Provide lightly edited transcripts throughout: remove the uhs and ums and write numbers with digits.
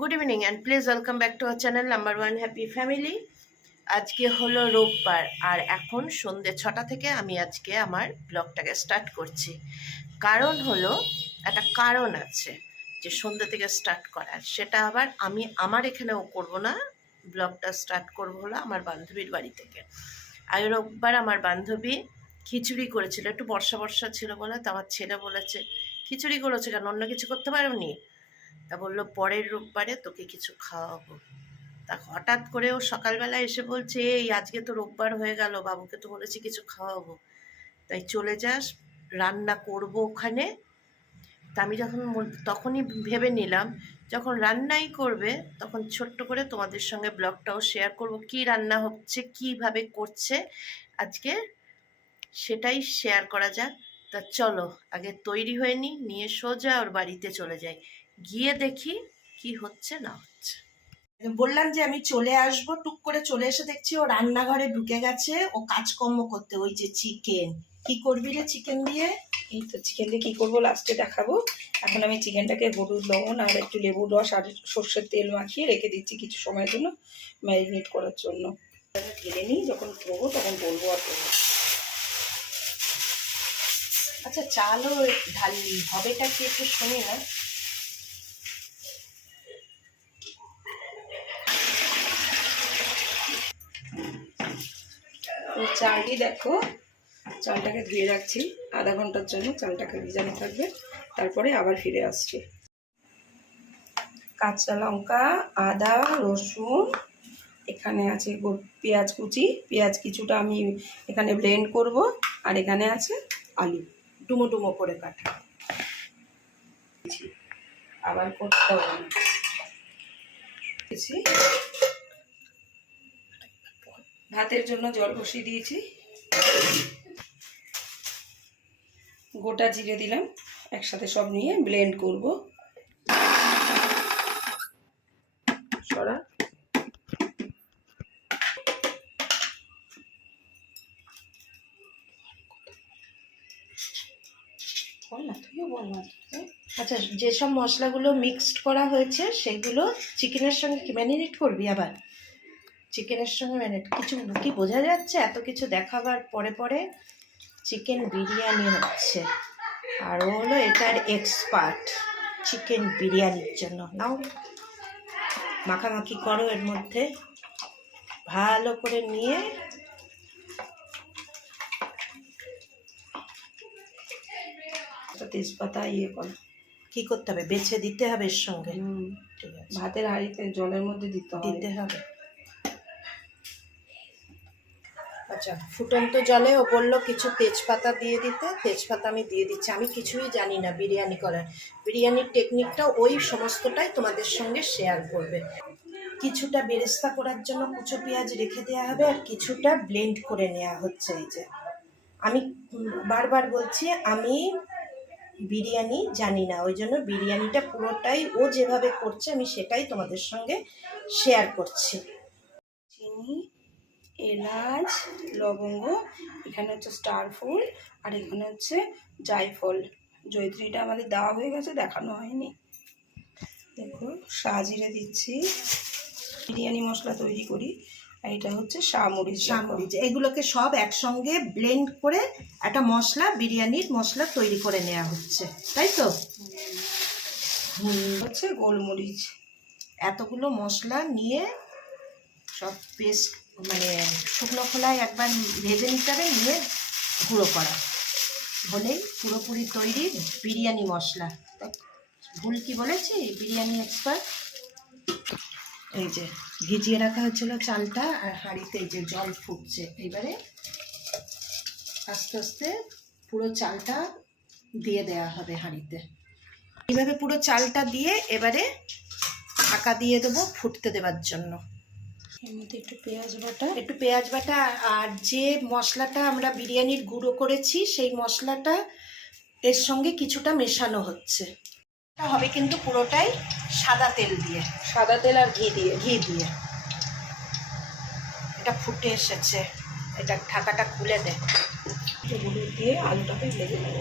Good evening and please welcome back to our channel number one happy family. আজকে হলো রোববার আর এখন সন্ধ্যে 6টা থেকে আমি আজকে আমার ব্লগটাকে স্টার্ট করছি। কারণ হলো একটা কারণ আছে যে সন্ধ্যে থেকে স্টার্ট করার, সেটা আবার আমি আমার এখানেও করব না, ব্লগটা স্টার্ট করবো হলো আমার বান্ধবীর বাড়ি থেকে। আর রোববার আমার বান্ধবী খিচুড়ি করেছিল, একটু বর্ষা বর্ষা ছিল বলে, তো আমার ছেলে বলেছে খিচুড়ি করেছে কেন, অন্য কিছু করতে পারোনি? তা বললো পরের রোববারে তোকে কিছু খাওয়াবো। তা হঠাৎ করে ও সকালবেলা এসে বলছে এই আজকে তো রোববার হয়ে গেল, বাবুকে তো বলেছি কিছু খাওয়াবো, তাই চলে যাস, রান্না করব ওখানে। তা আমি তখনই ভেবে নিলাম যখন রান্নাই করবে তখন ছোট্ট করে তোমাদের সঙ্গে ব্লগটাও শেয়ার করব, কি রান্না হচ্ছে কিভাবে করছে আজকে সেটাই শেয়ার করা যাক। তা চলো আগে তৈরি হয়ে নিয়ে সোজা ওর বাড়িতে চলে যাই, গিয়ে দেখি কি হচ্ছে না হচ্ছে। বললাম যে আমি চলে আসবো, টুক করে চলে এসে দেখছি ও রান্নাঘরে ঢুকে গেছে, ও কাজকর্ম করতে। ওই যে চিকেন, কি করবি রে চিকেন দিয়ে? এই তো চিকেন দিয়ে কি করবো লাস্টে দেখাবো। এখন আমি চিকেনটাকে হলুদ লবণ আর একটু লেবুর রস আর সর্ষের তেল মাখিয়ে রেখে দিচ্ছি কিছু সময়ের জন্য, ম্যারিনেট করার জন্য। ঢেলে নিই, যখন ধোবো তখন বলবো। আর আচ্ছা চালও ঢালি, হবেটা কি একটু শুনি না। তো চালটি দেখো, চালটাকে ধুয়ে রাখছি আধা ঘন্টার জন্য, চালটাকে ভিজানো থাকবে, তারপরে আবার ফিরে আসছি। কাঁচা লঙ্কা, আদা, রসুন, এখানে আছে পেঁয়াজ কুচি, পেঁয়াজ কিছুটা আমি এখানে ব্লেন্ড করব, আর এখানে আছে আলু ডুমো ডুমো করে কাটা। আবার করতে হবে না। ভাতের জন্য জল বসিয়ে দিয়েছি, গোটা জিরে দিলাম, একসাথে সব নিয়ে ব্লেন্ড করব। সরা আচ্ছা যেসব মশলাগুলো মিক্সড করা হয়েছে সেগুলো চিকেনের সঙ্গে কি ম্যারিনেট করবি? আবার চিকেনের সঙ্গে ম্যারিনেট কিছু কি বোঝা যাচ্ছে? এত কিছু দেখাবার পরে পরে চিকেন বিরিয়ানি হচ্ছে, আর ও হলো এটার এক্সপার্ট চিকেন বিরিয়ানির জন্য। নাও মাখামাখি করো, এর মধ্যে ভালো করে নিয়ে তেজপাতা করো। কি করতে হবে? বেছে দিতে হবে এর সঙ্গে? ঠিক আছে, ভাতের হাঁড়িতে জলের মধ্যে দিতে হবে। আচ্ছা ফুটন্ত জলে ও বললো কিছু তেজপাতা দিয়ে দিতে, তেজপাতা আমি দিয়ে দিচ্ছি। আমি কিছুই জানি না বিরিয়ানি করার, বিরিয়ানির টেকনিকটা ওই সমস্তটাই তোমাদের সঙ্গে শেয়ার করবে। কিছুটা বেরেস্তা করার জন্য কুচো পেঁয়াজ রেখে দেওয়া হবে, আর কিছুটা ব্লেন্ড করে নেওয়া হচ্ছে। এই যে আমি বারবার বলছি আমি বিরিয়ানি জানি না, ওই জন্য বিরিয়ানিটা পুরোটাই ও যেভাবে করছে আমি সেটাই তোমাদের সঙ্গে শেয়ার করছি। চিনি, এলাচ, লবঙ্গ, এখানে হচ্ছে স্টার ফুল, আর এখানে হচ্ছে জায়ফল। জয়ত্রীটা আমাদের দেওয়া হয়ে গেছে, দেখানো হয়নি। দেখো সাজিরে দিচ্ছি, বিরিয়ানি মশলা তৈরি করি, আর এটা হচ্ছে শামরিচ। এগুলোকে সব একসঙ্গে ব্লেন্ড করে একটা মশলা, বিরিয়ানির মশলা তৈরি করে নেওয়া হচ্ছে, তাই তো? হচ্ছে গোলমরিচ। এতগুলো মশলা নিয়ে সব পেস্ট মানে শুকনো খোলায় একবার ভেজে নিতে হবে, নিয়ে গুঁড়ো করা হলেই পুরোপুরি তৈরি বিরিয়ানি মশলা। ভুল কি বলেছি? বিরিয়ানি এক্সপার্ট। এই যে ভিজিয়ে রাখা হয়েছিল চালটা, আর হাঁড়িতে এই যে জল ফুটছে। এবারে আস্তে আস্তে পুরো চালটা দিয়ে দেওয়া হবে হাঁড়িতে। এইভাবে পুরো চালটা দিয়ে এবারে ঢাকা দিয়ে দেবো ফুটতে দেওয়ার জন্য। এর মধ্যে একটু পেঁয়াজ বাটা আর যে মশলাটা আমরা বিরিয়ানির গুঁড়ো করেছি সেই মশলাটা এর সঙ্গে কিছুটা মেশানো হচ্ছে। হবে কিন্তু পুরোটাই সাদা তেল দিয়ে, সাদা তেল আর ঘি দিয়ে। এটা ফুটে এসেছে, এটা ঢাকাটা খুলে দে। হলুদ দিয়ে আলুটাকে ভেজে নেব,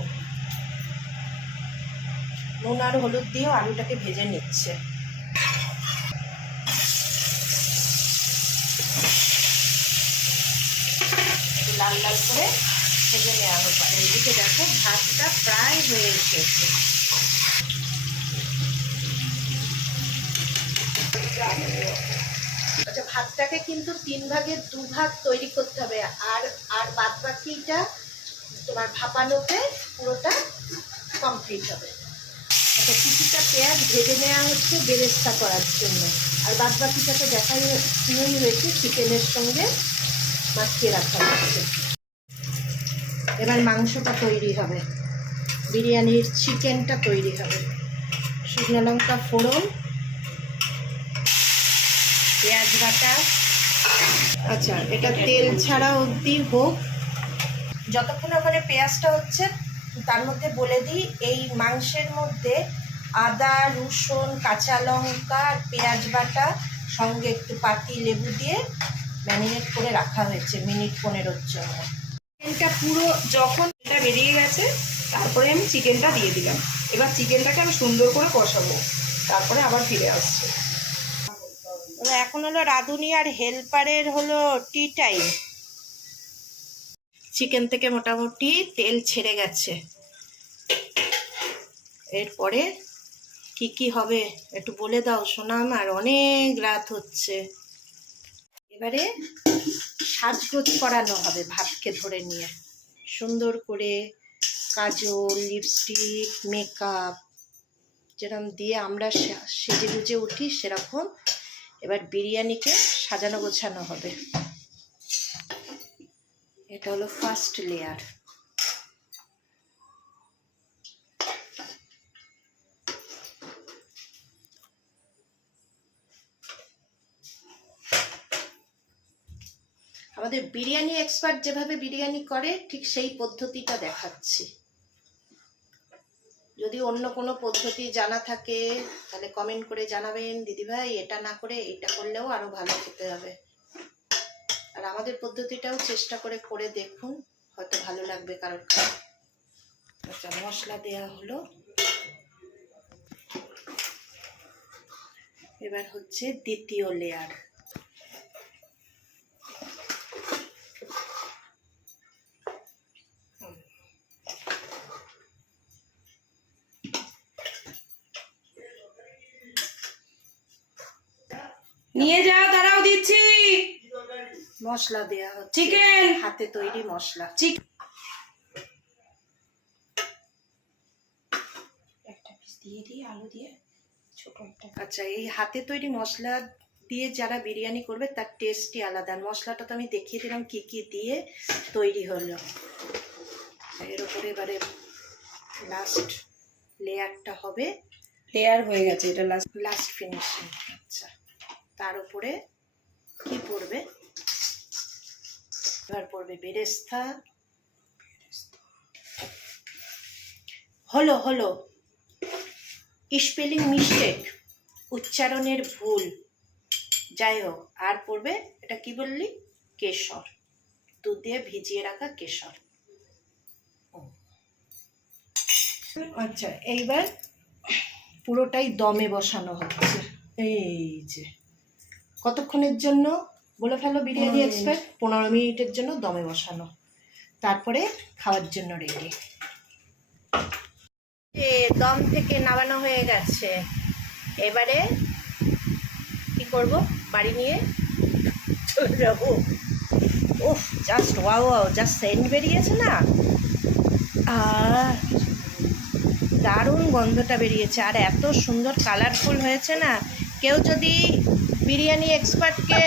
নুন আর হলুদ দিয়েও আলুটাকে ভেজে নিচ্ছে। লাল লাল করে ভেজে নেওয়া হবে। আর এইদিকে দেখো ভাতটা প্রায় হয়ে এসেছে। আচ্ছা, ভাতটাকে কিন্তু 3 ভাগের 2 ভাগ তৈরি করতে হবে, আর আর বাদ বাকিটা তোমার ভাপানোতে পুরোটা কমপ্লিট হবে। আচ্ছা, কিছুটা পেঁয়াজ ভেজে নেওয়া হচ্ছে বেরেস্তা করার জন্য, আর বাদ বাকিটা তো দেখাই হয়েছে চিকেনের সঙ্গে মাখিয়ে রাখা হচ্ছে। এবার মাংসটা তৈরি হবে, বিরিয়ানির চিকেনটা তৈরি হবে। শুকনো লঙ্কা ফোড়ন, পেঁয়াজ বাটা। আচ্ছা, এটা তেল ছাড়া অবধি হোক। যতক্ষণ ওখানে পেঁয়াজটা হচ্ছে তার মধ্যে বলে দিই, এই মাংসের মধ্যে আদা, রসুন, কাঁচা লঙ্কা আর পেঁয়াজ বাটা সঙ্গে একটু পাতি লেবু দিয়ে ম্যারিনেট করে রাখা হয়েছে মিনিট 15-এর জন্য। চিকেনটা পুরো যখন এটা বেরিয়ে গেছে তারপরে আমি চিকেনটা দিয়ে দিলাম। এবার চিকেনটাকে আমি সুন্দর করে কষাবো, তারপরে আবার ফিরে আসছে। এখন হলো রাঁধুনি আর হেল্পারের হলো টি টাইম। চিকেন থেকে মোটামুটি তেল ছেড়ে গেছে। এরপরে কি কি হবে একটু বলে দাও সোনা আমার, অনেক রাত হচ্ছে। এবারে সাজগোজ করানো হবে ভাতকে ধরে নিয়ে, সুন্দর করে কাজল, লিপস্টিক, মেকআপ যেরকম দিয়ে আমরা সেজে গুজে উঠি সেরকম এবার বিরিয়ানিকে সাজানো গোছানো হবে। এটা হলো ফার্স্ট লেয়ার। আমাদের বিরিয়ানি এক্সপার্ট যেভাবে বিরিয়ানি করে ঠিক সেই পদ্ধতিটা দেখাচ্ছি। যদি অন্য কোনো পদ্ধতি জানা থাকে তাহলে কমেন্ট করে জানাবেন, দিদিভাই এটা না করে এটা করলেও আরো ভালো খেতে হবে। আর আমাদের পদ্ধতিটাও চেষ্টা করে করে দেখুন, হয়তো ভালো লাগবে কারোর কাছে। আচ্ছা, মশলা দেওয়া হলো। এবার হচ্ছে দ্বিতীয় লেয়ার। নিয়ে যাও, দাঁড়াও দিচ্ছি। মশলা দেওয়া হচ্ছে, চিকেন হাতে তৈরি মশলা। একটা পিস দিয়ে দিই আলু দিয়ে, ছোট একটা। আচ্ছা, এই হাতে তৈরি মশলা দিয়ে যারা বিরিয়ানি করবে তার টেস্টই আলাদা। মশলাটা তো আমি দেখিয়ে দিলাম কি কি দিয়ে তৈরি হলো। এর উপরে এবারে লাস্ট লেয়ারটা হবে। লেয়ার হয়ে গেছে, এটা লাস্ট ফিনিশিং। আচ্ছা, তার উপরে কি পড়বে? এবার পড়বে বেরেস্তা। হলো হলো স্পেলিং মিস্টেক, উচ্চারণের ভুল, যাই হোক। আর পড়বে এটা কি বললি? কেশর, দুধ দিয়ে ভিজিয়ে রাখা কেশর। আচ্ছা, এইবার পুরোটাই দমে বসানো হচ্ছে। এই যে কতক্ষণের জন্য বলে ফেলো বিরিয়ানি এক্সপার্ট? 15 মিনিটের জন্য দমে বসানো, তারপরে খাওয়ার জন্য রেডি। দম থেকে নামানো হয়ে গেছে। এবারে কি করব? বাড়ি নিয়ে যাবো। উফ, just wow wow, just Saint বেরিয়েছে না, আর দারুণ গন্ধটা বেরিয়েছে, আর এত সুন্দর কালারফুল হয়েছে না। কেউ যদি বিরিয়ানি এক্সপার্টকে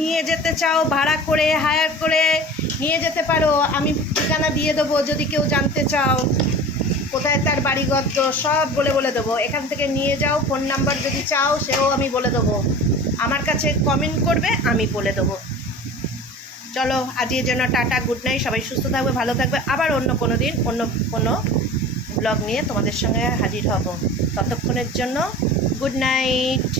নিয়ে যেতে চাও, ভাড়া করে হায়ার করে নিয়ে যেতে পারো। আমি ঠিকানা দিয়ে দেবো, যদি কেউ জানতে চাও কোথায় তার বাড়িঘর সব বলে দেবো। এখান থেকে নিয়ে যাও, ফোন নাম্বার যদি চাও সেও আমি বলে দেবো। আমার কাছে কমেন্ট করবে, আমি বলে দেবো। চলো আজকের জন্য টাটা, গুড নাইট। সবাই সুস্থ থাকবে, ভালো থাকবে। আবার অন্য কোনো দিন অন্য কোনো ব্লগ নিয়ে তোমাদের সঙ্গে হাজির হব। ততক্ষণের জন্য গুড নাইট।